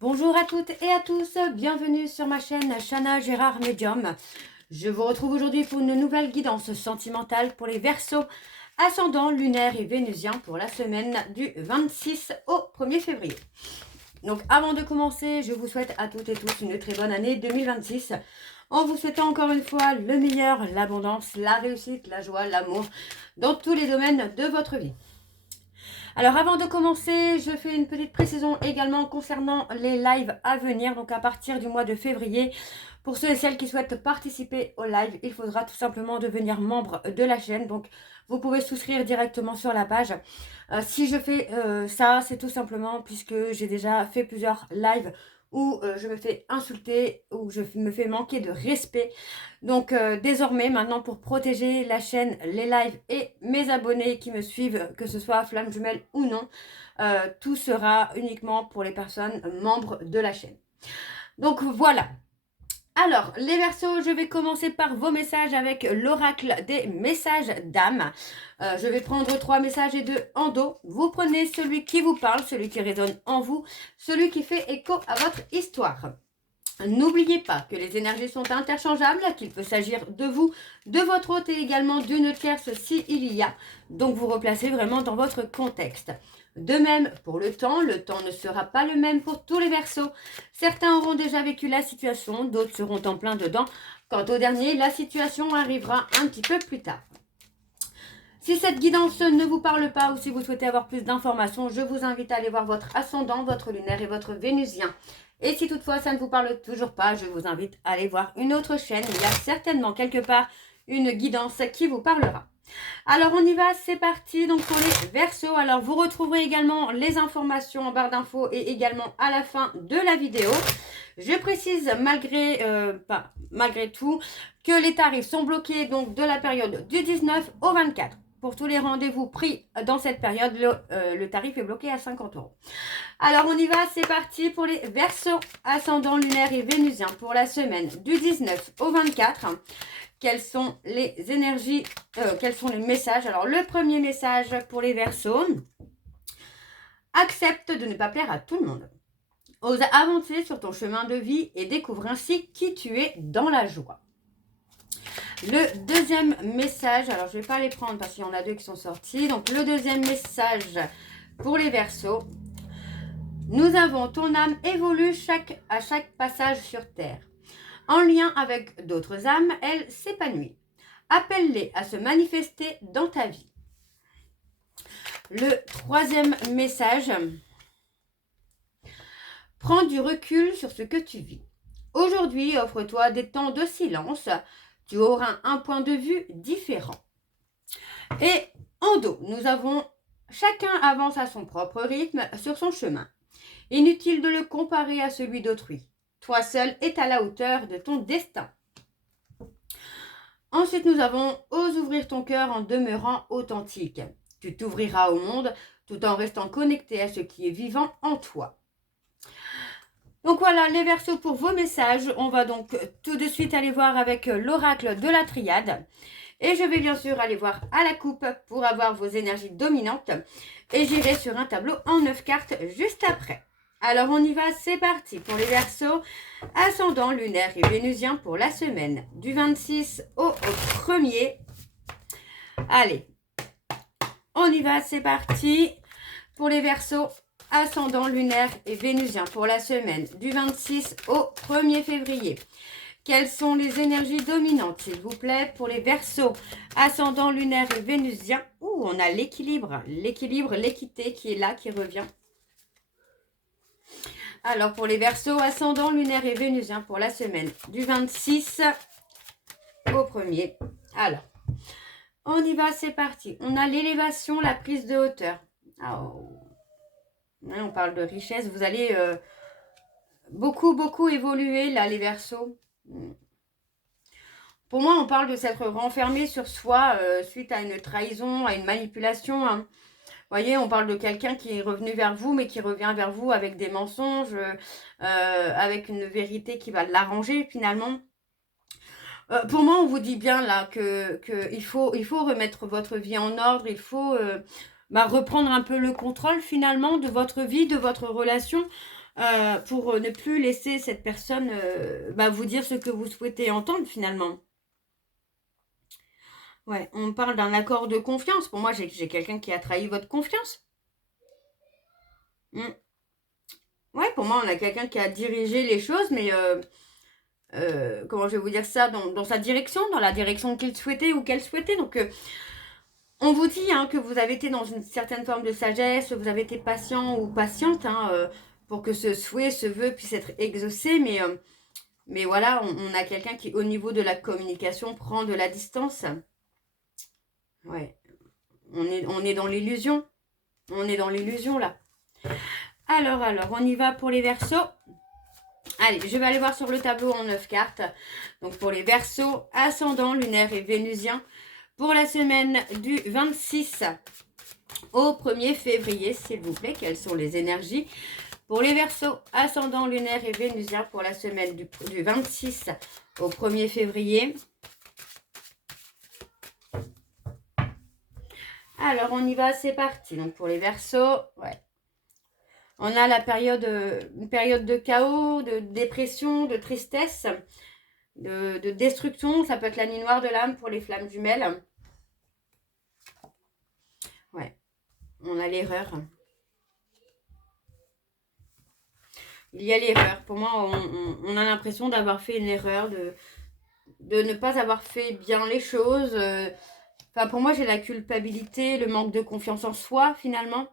Bonjour à toutes et à tous, bienvenue sur ma chaîne Chana Gérard Medium. Je vous retrouve aujourd'hui pour une nouvelle guidance sentimentale pour les Verseaux, ascendant lunaire et vénusien pour la semaine du 26 au 1er février. Donc avant de commencer, je vous souhaite à toutes et tous une très bonne année 2026, en vous souhaitant encore une fois le meilleur, l'abondance, la réussite, la joie, l'amour, dans tous les domaines de votre vie. Alors avant de commencer, je fais une petite précision également concernant les lives à venir. Donc à partir du mois de février, pour ceux et celles qui souhaitent participer au live, il faudra tout simplement devenir membre de la chaîne. Donc vous pouvez souscrire directement sur la page. Si je fais ça, c'est tout simplement puisque j'ai déjà fait plusieurs lives où je me fais insulter, où je me fais manquer de respect. Donc désormais, maintenant, pour protéger la chaîne, les lives et mes abonnés qui me suivent, que ce soit Flamme Jumelle ou non, tout sera uniquement pour les personnes membres de la chaîne. Donc voilà. Alors, les Verseaux, je vais commencer par vos messages avec l'oracle des messages d'âme. Je vais prendre 3 messages et 2 en dos. Vous prenez celui qui vous parle, celui qui résonne en vous, celui qui fait écho à votre histoire. N'oubliez pas que les énergies sont interchangeables, qu'il peut s'agir de vous, de votre hôte et également d'une tierce s'il y a. Donc vous replacez vraiment dans votre contexte. De même, pour le temps ne sera pas le même pour tous les Verseaux. Certains auront déjà vécu la situation, d'autres seront en plein dedans. Quant au dernier, la situation arrivera un petit peu plus tard. Si cette guidance ne vous parle pas ou si vous souhaitez avoir plus d'informations, je vous invite à aller voir votre ascendant, votre lunaire et votre vénusien. Et si toutefois ça ne vous parle toujours pas, je vous invite à aller voir une autre chaîne. Il y a certainement quelque part une guidance qui vous parlera. Alors on y va, c'est parti. Donc pour les Verseaux, alors vous retrouverez également les informations en barre d'infos et également à la fin de la vidéo. Je précise malgré tout que les tarifs sont bloqués donc de la période du 19 au 24. Pour tous les rendez-vous pris dans cette période, le tarif est bloqué à 50 €. Alors on y va, c'est parti pour les Verseaux, ascendant lunaire et vénusien pour la semaine du 19 au 24. Quelles sont les énergies, quels sont les messages? Alors le premier message pour les Verseaux: accepte de ne pas plaire à tout le monde. Ose avancer sur ton chemin de vie et découvre ainsi qui tu es dans la joie. Le deuxième message, alors je ne vais pas les prendre parce qu'il y en a 2 qui sont sortis. Donc le deuxième message pour les Verseaux: nous avons ton âme évolue à chaque passage sur terre. En lien avec d'autres âmes, elle s'épanouit. Appelle-les à se manifester dans ta vie. Le troisième message: prends du recul sur ce que tu vis. Aujourd'hui, offre-toi des temps de silence. Tu auras un point de vue différent. Et en dos, nous avons chacun avance à son propre rythme sur son chemin. Inutile de le comparer à celui d'autrui. Toi seul es à la hauteur de ton destin. Ensuite, nous avons ose ouvrir ton cœur en demeurant authentique. Tu t'ouvriras au monde tout en restant connecté à ce qui est vivant en toi. Donc voilà les Verseaux pour vos messages. On va donc tout de suite aller voir avec l'oracle de la triade. Et je vais bien sûr aller voir à la coupe pour avoir vos énergies dominantes. Et j'irai sur un tableau en 9 cartes juste après. Alors on y va, c'est parti pour les Verseaux, ascendant lunaire et vénusien pour la semaine du 26 au 1er. Allez, on y va, c'est parti pour les Verseaux, ascendant lunaire et vénusien pour la semaine du 26 au 1er février. Quelles sont les énergies dominantes, s'il vous plaît, pour les Verseaux, ascendant lunaire et vénusien? Ouh, on a l'équilibre, l'équité qui est là, qui revient. Alors, pour les Verseaux, ascendant lunaire et vénusien pour la semaine du 26 au 1er. Alors, on y va, c'est parti. On a l'élévation, la prise de hauteur. Oh. On parle de richesse. Vous allez beaucoup évoluer, là, les Verseaux. Pour moi, on parle de s'être renfermé sur soi suite à une trahison, à une manipulation, hein. Vous voyez, on parle de quelqu'un qui est revenu vers vous, mais qui revient vers vous avec des mensonges, avec une vérité qui va l'arranger finalement. Pour moi, on vous dit bien là que il faut remettre votre vie en ordre, il faut reprendre un peu le contrôle finalement de votre vie, de votre relation. pour ne plus laisser cette personne vous dire ce que vous souhaitez entendre finalement. Ouais, on parle d'un accord de confiance. Pour moi, j'ai quelqu'un qui a trahi votre confiance. Mm. Ouais, pour moi, on a quelqu'un qui a dirigé les choses, mais comment je vais vous dire ça, dans sa direction, dans la direction qu'il souhaitait ou qu'elle souhaitait. Donc, on vous dit que vous avez été dans une certaine forme de sagesse, vous avez été patient ou patiente pour que ce souhait, ce vœu puisse être exaucé, mais voilà, on a quelqu'un qui, au niveau de la communication, prend de la distance. Ouais, on est dans l'illusion. On est dans l'illusion, là. Alors, on y va pour les Verseaux. Allez, je vais aller voir sur le tableau en 9 cartes. Donc, pour les Verseaux, ascendant, lunaire et vénusien, pour la semaine du 26 au 1er février, s'il vous plaît, quelles sont les énergies pour les Verseaux, ascendant, lunaire et vénusien, pour la semaine du 26 au 1er février. Alors, on y va, c'est parti. Donc, pour les Verseaux, ouais. On a une période de chaos, de dépression, de tristesse, de destruction. Ça peut être la nuit noire de l'âme pour les flammes jumelles. Ouais, on a l'erreur. Il y a l'erreur. Pour moi, on a l'impression d'avoir fait une erreur, de ne pas avoir fait bien les choses. Enfin, pour moi, j'ai la culpabilité, le manque de confiance en soi, finalement.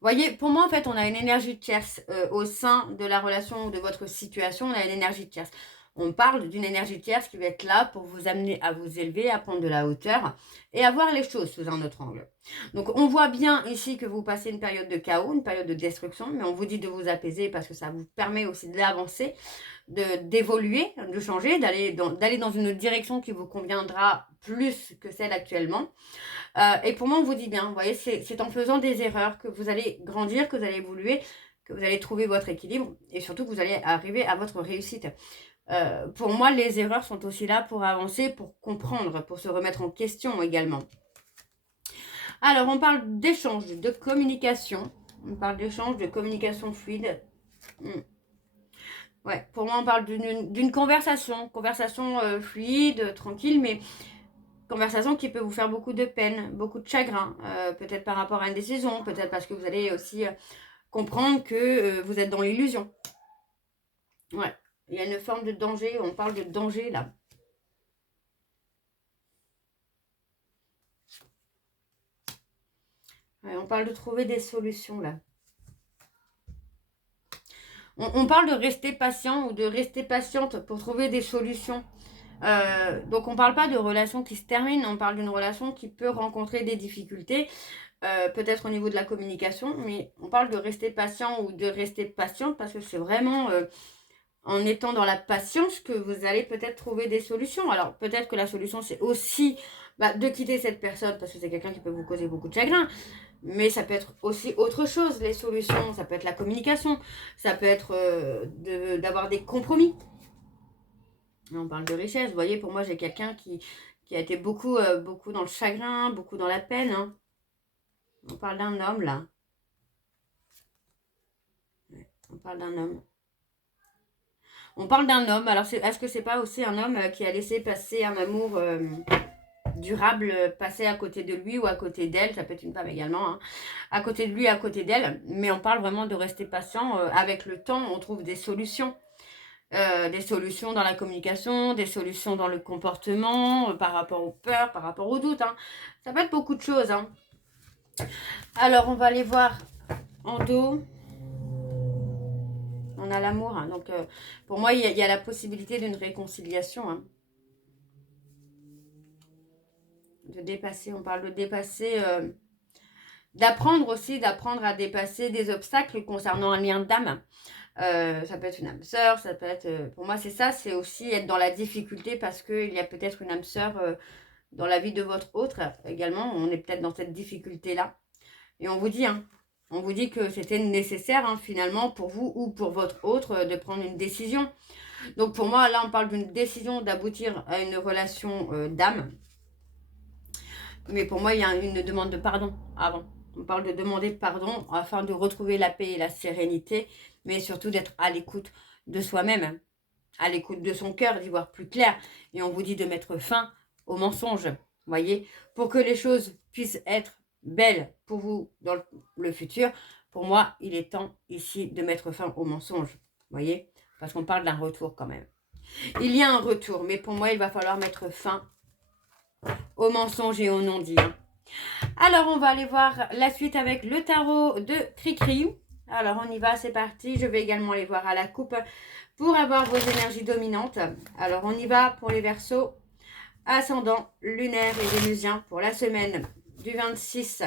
Voyez, pour moi, en fait, on a une énergie tierce au sein de la relation ou de votre situation. On a une énergie tierce. On parle d'une énergie tierce qui va être là pour vous amener à vous élever, à prendre de la hauteur et à voir les choses sous un autre angle. Donc, on voit bien ici que vous passez une période de chaos, une période de destruction, mais on vous dit de vous apaiser parce que ça vous permet aussi d'avancer, d'évoluer, de changer, d'aller dans une direction qui vous conviendra plus que celle actuellement. Et pour moi, on vous dit bien, vous voyez, c'est en faisant des erreurs que vous allez grandir, que vous allez évoluer, que vous allez trouver votre équilibre et surtout que vous allez arriver à votre réussite. Pour moi, les erreurs sont aussi là pour avancer, pour comprendre, pour se remettre en question également. Alors, on parle d'échange, de communication. On parle d'échange, de communication fluide. Ouais, pour moi, on parle d'une conversation fluide, tranquille, mais conversation qui peut vous faire beaucoup de peine, beaucoup de chagrin, peut-être par rapport à une décision, peut-être parce que vous allez aussi comprendre que vous êtes dans l'illusion. Ouais, il y a une forme de danger, on parle de danger là. Ouais, on parle de trouver des solutions là. On parle de rester patient ou de rester patiente pour trouver des solutions. Donc on ne parle pas de relation qui se termine, on parle d'une relation qui peut rencontrer des difficultés, peut-être au niveau de la communication, mais on parle de rester patient ou de rester patiente parce que c'est vraiment en étant dans la patience que vous allez peut-être trouver des solutions. Alors peut-être que la solution c'est aussi de quitter cette personne parce que c'est quelqu'un qui peut vous causer beaucoup de chagrin. Mais ça peut être aussi autre chose, les solutions. Ça peut être la communication. Ça peut être d'avoir des compromis. On parle de richesse. Vous voyez, pour moi, j'ai quelqu'un qui a été beaucoup dans le chagrin, beaucoup dans la peine. Hein. On parle d'un homme, là. On parle d'un homme. On parle d'un homme. Alors, est-ce que c'est pas aussi un homme qui a laissé passer un amour durable, passer à côté de lui ou à côté d'elle, ça peut être une femme également, hein, à côté de lui, à côté d'elle, mais on parle vraiment de rester patient. Avec le temps, on trouve des solutions dans la communication, des solutions dans le comportement, par rapport aux peurs, par rapport aux doutes. Hein. Ça peut être beaucoup de choses. Hein. Alors, on va aller voir en dos. On a l'amour. Hein. Donc, pour moi, il y a la possibilité d'une réconciliation. Hein. De dépasser, on parle de dépasser, d'apprendre à dépasser des obstacles concernant un lien d'âme. Ça peut être une âme sœur, ça peut être, pour moi c'est ça, c'est aussi être dans la difficulté parce qu'il y a peut-être une âme sœur dans la vie de votre autre également, on est peut-être dans cette difficulté-là. Et on vous dit que c'était nécessaire finalement pour vous ou pour votre autre de prendre une décision. Donc pour moi là on parle d'une décision d'aboutir à une relation d'âme. Mais pour moi, il y a une demande de pardon avant. On parle de demander pardon afin de retrouver la paix et la sérénité, mais surtout d'être à l'écoute de soi-même, à l'écoute de son cœur, d'y voir plus clair. Et on vous dit de mettre fin aux mensonges, voyez, pour que les choses puissent être belles pour vous dans le futur. Pour moi, il est temps ici de mettre fin aux mensonges, voyez, parce qu'on parle d'un retour quand même. Il y a un retour, mais pour moi, il va falloir mettre fin aux mensonges et aux non-dits. Alors, on va aller voir la suite avec le tarot de Cricri. Alors, on y va, c'est parti. Je vais également aller voir à la coupe pour avoir vos énergies dominantes. Alors, on y va pour les Verseaux, ascendant, lunaire et vénusien pour la semaine du 26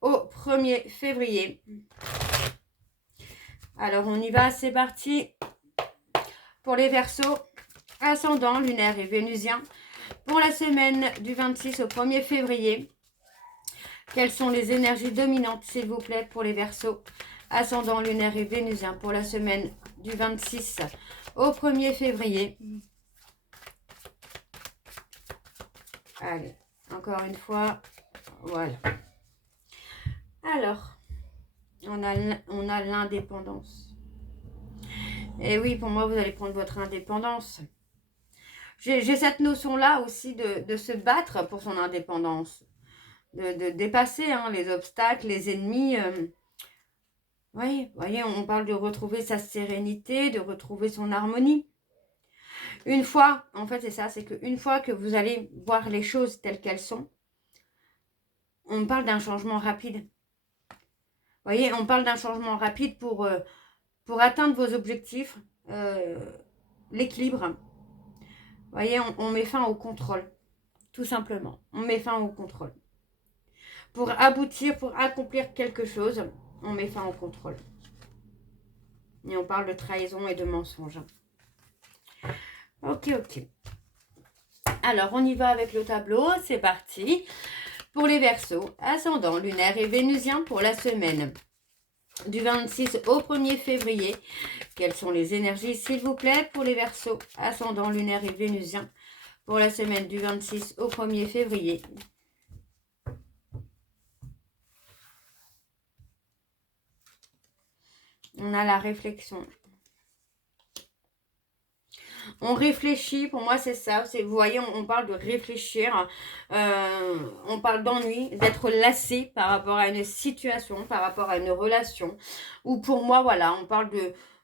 au 1er février. Alors, on y va, c'est parti pour les Verseaux, ascendant, lunaire et vénusien pour la semaine du 26 au 1er février. Quelles sont les énergies dominantes, s'il vous plaît, pour les Verseaux, ascendant, lunaire et vénusien pour la semaine du 26 au 1er février. Allez, encore une fois, voilà. Alors, on a l'indépendance. Et oui, pour moi, vous allez prendre votre indépendance. J'ai cette notion-là aussi de se battre pour son indépendance. De dépasser les obstacles, les ennemis. Oui, voyez, on parle de retrouver sa sérénité, de retrouver son harmonie. Une fois, en fait, c'est ça, c'est qu'une fois que vous allez voir les choses telles qu'elles sont, on parle d'un changement rapide. Vous voyez, on parle d'un changement rapide pour atteindre vos objectifs, l'équilibre. Vous voyez, on met fin au contrôle, tout simplement. On met fin au contrôle. Pour aboutir, pour accomplir quelque chose, on met fin au contrôle. Et on parle de trahison et de mensonge. Ok. Alors, on y va avec le tableau. C'est parti. Pour les Verseaux, ascendant, lunaire et vénusien pour la semaine du 26 au 1er février. Quelles sont les énergies, s'il vous plaît, pour les Verseaux, ascendant, lunaire et vénusien pour la semaine du 26 au 1er février. On a la réflexion. On réfléchit, pour moi c'est ça, vous voyez, on parle de réfléchir, on parle d'ennui, d'être lassé par rapport à une situation, par rapport à une relation, ou pour moi, voilà, on parle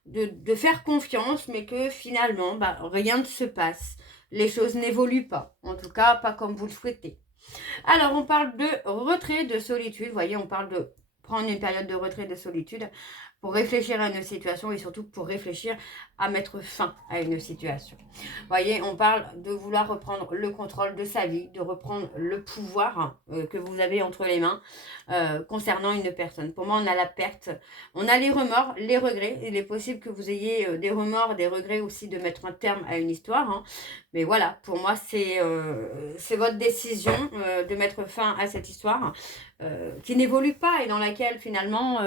de faire confiance, mais que finalement, rien ne se passe, les choses n'évoluent pas, en tout cas, pas comme vous le souhaitez. Alors, on parle de retrait, de solitude, vous voyez, on parle de prendre une période de retrait, de solitude, pour réfléchir à une situation et surtout pour réfléchir à mettre fin à une situation. Vous voyez, on parle de vouloir reprendre le contrôle de sa vie, de reprendre le pouvoir que vous avez entre les mains concernant une personne. Pour moi, on a la perte, on a les remords, les regrets. Il est possible que vous ayez des remords, des regrets aussi de mettre un terme à une histoire. Mais voilà, pour moi, c'est votre décision de mettre fin à cette histoire qui n'évolue pas et dans laquelle finalement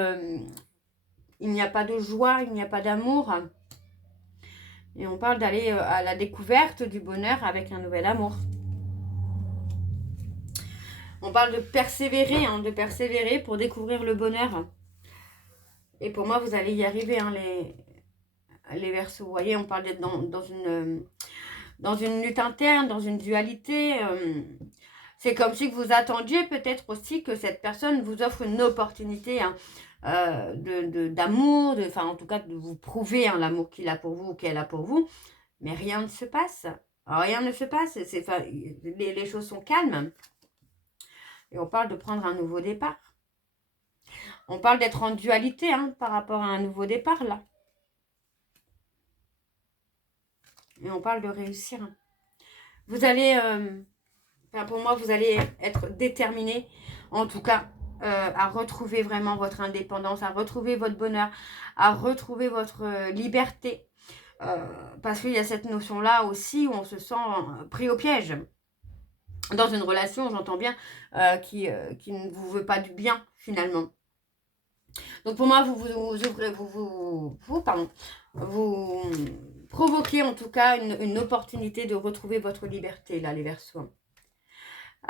il n'y a pas de joie, il n'y a pas d'amour. Et on parle d'aller à la découverte du bonheur avec un nouvel amour. On parle de persévérer pour découvrir le bonheur. Et pour moi, vous allez y arriver, les Verseaux. Vous voyez, on parle d'être dans une lutte interne, dans une dualité. C'est comme si vous attendiez peut-être aussi que cette personne vous offre une opportunité d'amour, enfin en tout cas de vous prouver l'amour qu'il a pour vous ou qu'elle a pour vous, mais rien ne se passe. Rien ne se passe, les choses sont calmes. Et on parle de prendre un nouveau départ. On parle d'être en dualité par rapport à un nouveau départ là. Et on parle de réussir. Vous allez, pour moi, vous allez être déterminé, en tout cas, à retrouver vraiment votre indépendance, à retrouver votre bonheur, à retrouver votre liberté. Parce qu'il y a cette notion-là aussi où on se sent pris au piège. Dans une relation, j'entends bien, qui ne vous veut pas du bien, finalement. Donc pour moi, vous provoquez en tout cas une opportunité de retrouver votre liberté, là, les Verseaux.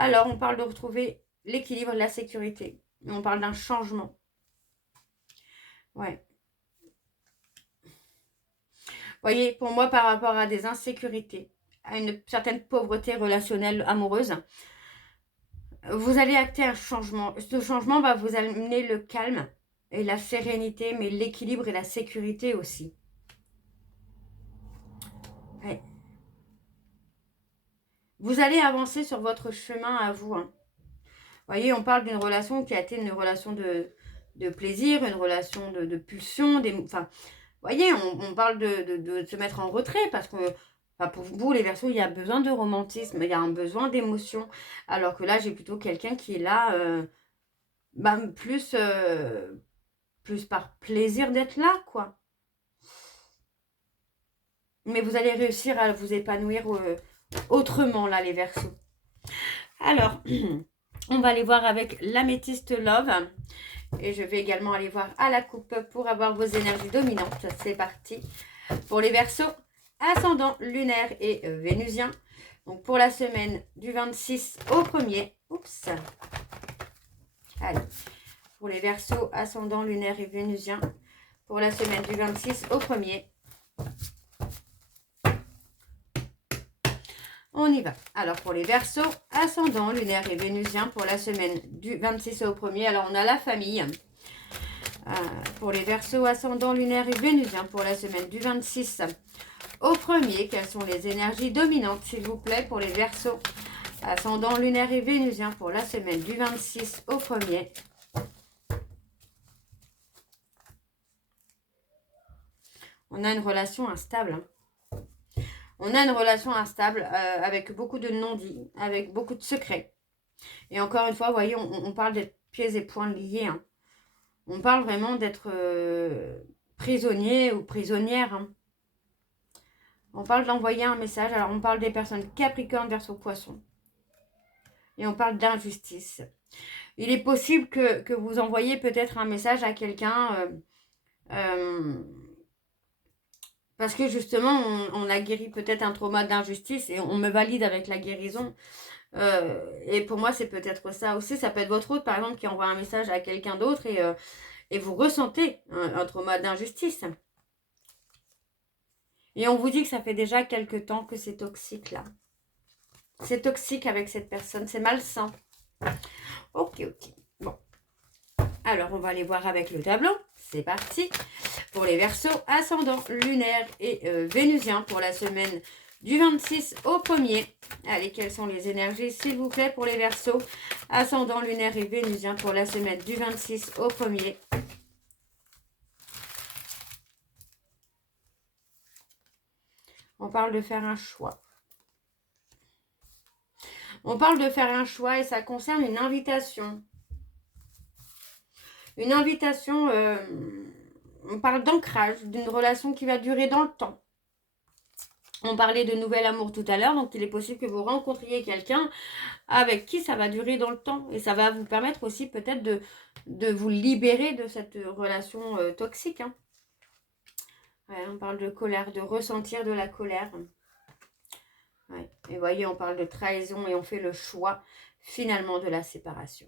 Alors, on parle de retrouver l'équilibre, la sécurité. On parle d'un changement. Ouais. Vous voyez, pour moi, par rapport à des insécurités, à une certaine pauvreté relationnelle amoureuse, vous allez acter un changement. Ce changement va vous amener le calme et la sérénité, mais l'équilibre et la sécurité aussi. Ouais. Vous allez avancer sur votre chemin à vous. Vous voyez, on parle d'une relation qui a été une relation de plaisir, une relation de pulsion. Enfin, vous voyez, on parle de se mettre en retrait parce que pour vous, les Verseaux, il y a besoin de romantisme, il y a un besoin d'émotion. Alors que là, j'ai plutôt quelqu'un qui est là plus par plaisir d'être là, quoi. Mais vous allez réussir à vous épanouir autrement, là, les Verseaux. Alors, on va aller voir avec l'améthyste Love. Et je vais également aller voir à la coupe pour avoir vos énergies dominantes. C'est parti. Pour les Verseaux, ascendant lunaire et vénusien. Donc pour la semaine du 26 au 1er. Oups. Allez. Pour les Verseaux, ascendant lunaire et vénusien. Pour la semaine du 26 au 1er. On y va. Alors pour les Verseaux, ascendant lunaire et vénusien pour la semaine du 26 au 1er. Alors on a la famille. Pour les Verseaux, ascendant lunaire et vénusien pour la semaine du 26 au 1er. Quelles sont les énergies dominantes, s'il vous plaît, pour les Verseaux, ascendant lunaire et vénusien pour la semaine du 26 au 1er. On a une relation instable. On a une relation instable avec beaucoup de non-dits, avec beaucoup de secrets. Et encore une fois, vous voyez, on parle d'être pieds et poings liés. On parle vraiment d'être prisonnier ou prisonnière. On parle d'envoyer un message. Alors, on parle des personnes Capricorne, Verseau, Poisson. Et on parle d'injustice. Il est possible que vous envoyiez peut-être un message à quelqu'un parce que justement, on a guéri peut-être un trauma d'injustice et on me valide avec la guérison. Et pour moi, c'est peut-être ça aussi. Ça peut être votre autre, par exemple, qui envoie un message à quelqu'un d'autre et vous ressentez un trauma d'injustice. Et on vous dit que ça fait déjà quelques temps que c'est toxique, là. C'est toxique avec cette personne. C'est malsain. Ok. Bon. Alors, on va aller voir avec le tableau. C'est parti. Pour les Verseaux, ascendant lunaire et vénusien pour la semaine du 26 au 1er. Allez, quelles sont les énergies, s'il vous plaît, pour les Verseaux, ascendant lunaire et vénusien pour la semaine du 26 au 1er. On parle de faire un choix. On parle de faire un choix et ça concerne une invitation. Une invitation, on parle d'ancrage, d'une relation qui va durer dans le temps. On parlait de nouvel amour tout à l'heure, donc il est possible que vous rencontriez quelqu'un avec qui ça va durer dans le temps. Et ça va vous permettre aussi peut-être de vous libérer de cette relation toxique. Ouais, on parle de colère, de ressentir de la colère. Ouais. Et vous voyez, on parle de trahison et on fait le choix finalement de la séparation.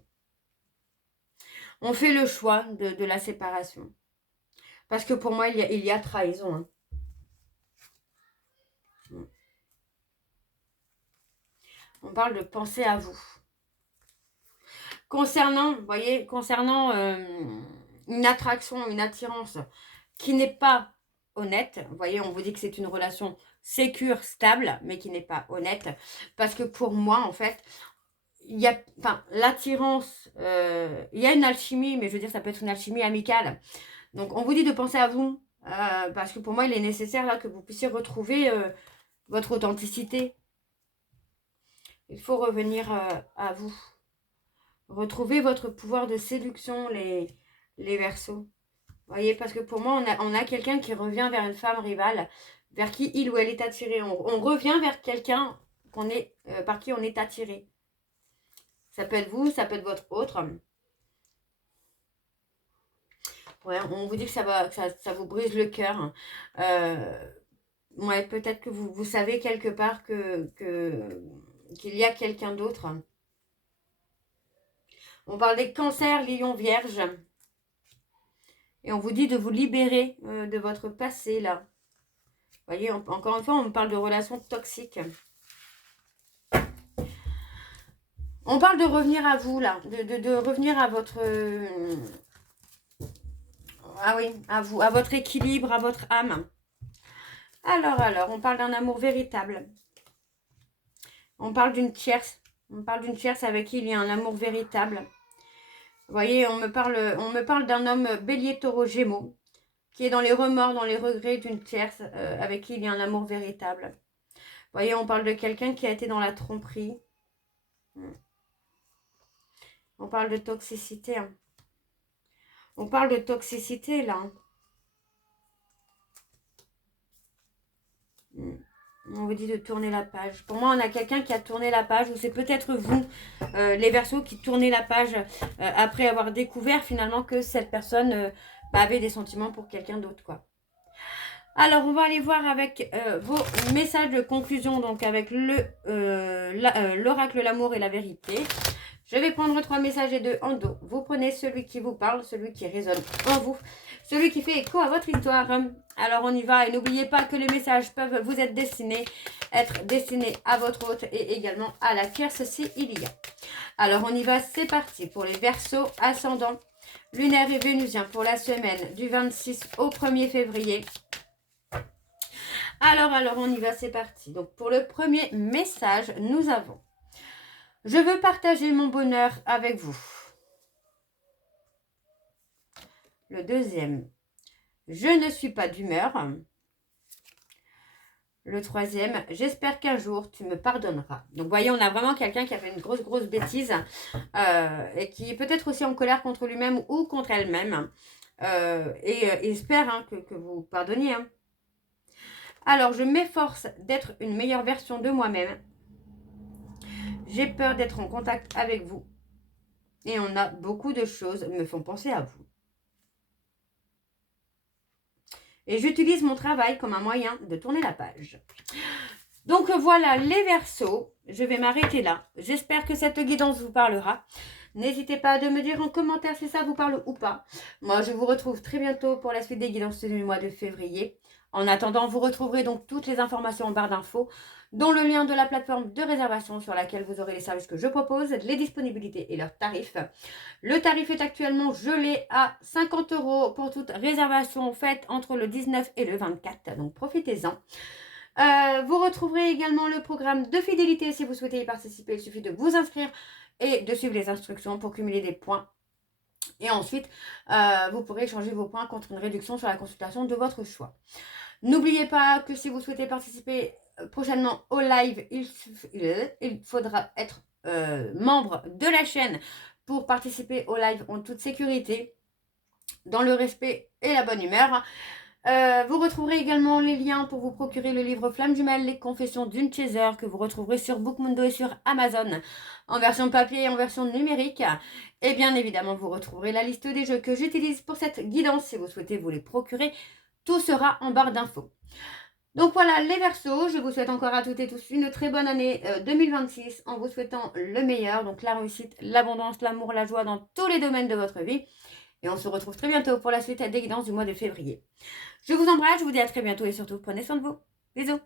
On fait le choix de la séparation. Parce que pour moi, il y a trahison. On parle de penser à vous. Concernant, vous voyez, une attraction, une attirance qui n'est pas honnête, vous voyez, on vous dit que c'est une relation sécure, stable, mais qui n'est pas honnête. Parce que pour moi, en fait, il y a, l'attirance, il y a une alchimie, mais je veux dire, ça peut être une alchimie amicale. Donc, on vous dit de penser à vous, parce que pour moi, il est nécessaire là que vous puissiez retrouver votre authenticité. Il faut revenir à vous. Retrouvez votre pouvoir de séduction, les Verseaux. Vous voyez, parce que pour moi, on a quelqu'un qui revient vers une femme rivale, vers qui il ou elle est attiré. On revient vers quelqu'un par qui on est attiré. Ça peut être vous, ça peut être votre autre. Ouais, on vous dit que ça vous brise le cœur. Ouais, peut-être que vous savez quelque part qu'il y a quelqu'un d'autre. On parle des cancers, lions, vierges. Et on vous dit de vous libérer de votre passé, là. Vous voyez, encore une fois, on parle de relations toxiques. On parle de revenir à vous, là. De revenir à votre... ah oui, à vous, à votre équilibre, à votre âme. Alors, on parle d'un amour véritable. On parle d'une tierce. On parle d'une tierce avec qui il y a un amour véritable. Vous voyez, on me parle d'un homme bélier, taureau, gémeaux, qui est dans les remords, dans les regrets d'une tierce avec qui il y a un amour véritable. Vous voyez, on parle de quelqu'un qui a été dans la tromperie. On parle de toxicité. Hein. On parle de toxicité, là. On vous dit de tourner la page. Pour moi, on a quelqu'un qui a tourné la page, ou c'est peut-être vous, les Verseaux, qui tournez la page après avoir découvert finalement que cette personne avait des sentiments pour quelqu'un d'autre, quoi. Alors, on va aller voir avec vos messages de conclusion, donc avec l'oracle, l'amour et la vérité. Je vais prendre 3 messages et 2 en dos. Vous prenez celui qui vous parle, celui qui résonne en vous, celui qui fait écho à votre histoire. Alors, on y va. Et n'oubliez pas que les messages peuvent vous être destinés à votre hôte et également à la tierce s'il y a. Alors, on y va. C'est parti pour les Verseaux ascendants, lunaire et vénusien pour la semaine du 26 au 1er février. Alors, on y va. C'est parti. Donc, pour le premier message, nous avons... Je veux partager mon bonheur avec vous. Le deuxième, je ne suis pas d'humeur. Le troisième, j'espère qu'un jour tu me pardonneras. Donc, vous voyez, on a vraiment quelqu'un qui a fait une grosse bêtise et qui est peut-être aussi en colère contre lui-même ou contre elle-même et espère que vous pardonniez. Hein. Alors, je m'efforce d'être une meilleure version de moi-même. J'ai peur d'être en contact avec vous. Et on a beaucoup de choses me font penser à vous. Et j'utilise mon travail comme un moyen de tourner la page. Donc voilà les Verseaux. Je vais m'arrêter là. J'espère que cette guidance vous parlera. N'hésitez pas à me dire en commentaire si ça vous parle ou pas. Moi, je vous retrouve très bientôt pour la suite des guidances du mois de février. En attendant, vous retrouverez donc toutes les informations en barre d'infos, dont le lien de la plateforme de réservation sur laquelle vous aurez les services que je propose, les disponibilités et leurs tarifs. Le tarif est actuellement gelé à 50 € pour toute réservation faite entre le 19 et le 24, donc profitez-en. Vous retrouverez également le programme de fidélité si vous souhaitez y participer. Il suffit de vous inscrire et de suivre les instructions pour cumuler des points. Et ensuite, vous pourrez échanger vos points contre une réduction sur la consultation de votre choix. N'oubliez pas que si vous souhaitez participer prochainement au live, il faudra être membre de la chaîne pour participer au live en toute sécurité, dans le respect et la bonne humeur. Vous retrouverez également les liens pour vous procurer le livre Flamme Jumelle, les confessions d'une chaser, que vous retrouverez sur Bookmundo et sur Amazon, en version papier et en version numérique. Et bien évidemment, vous retrouverez la liste des jeux que j'utilise pour cette guidance si vous souhaitez vous les procurer. Tout sera en barre d'infos. Donc voilà les Verseaux, je vous souhaite encore à toutes et tous une très bonne année 2026 en vous souhaitant le meilleur, donc la réussite, l'abondance, l'amour, la joie dans tous les domaines de votre vie. Et on se retrouve très bientôt pour la suite des guidances du mois de février. Je vous embrasse, je vous dis à très bientôt et surtout prenez soin de vous. Bisous.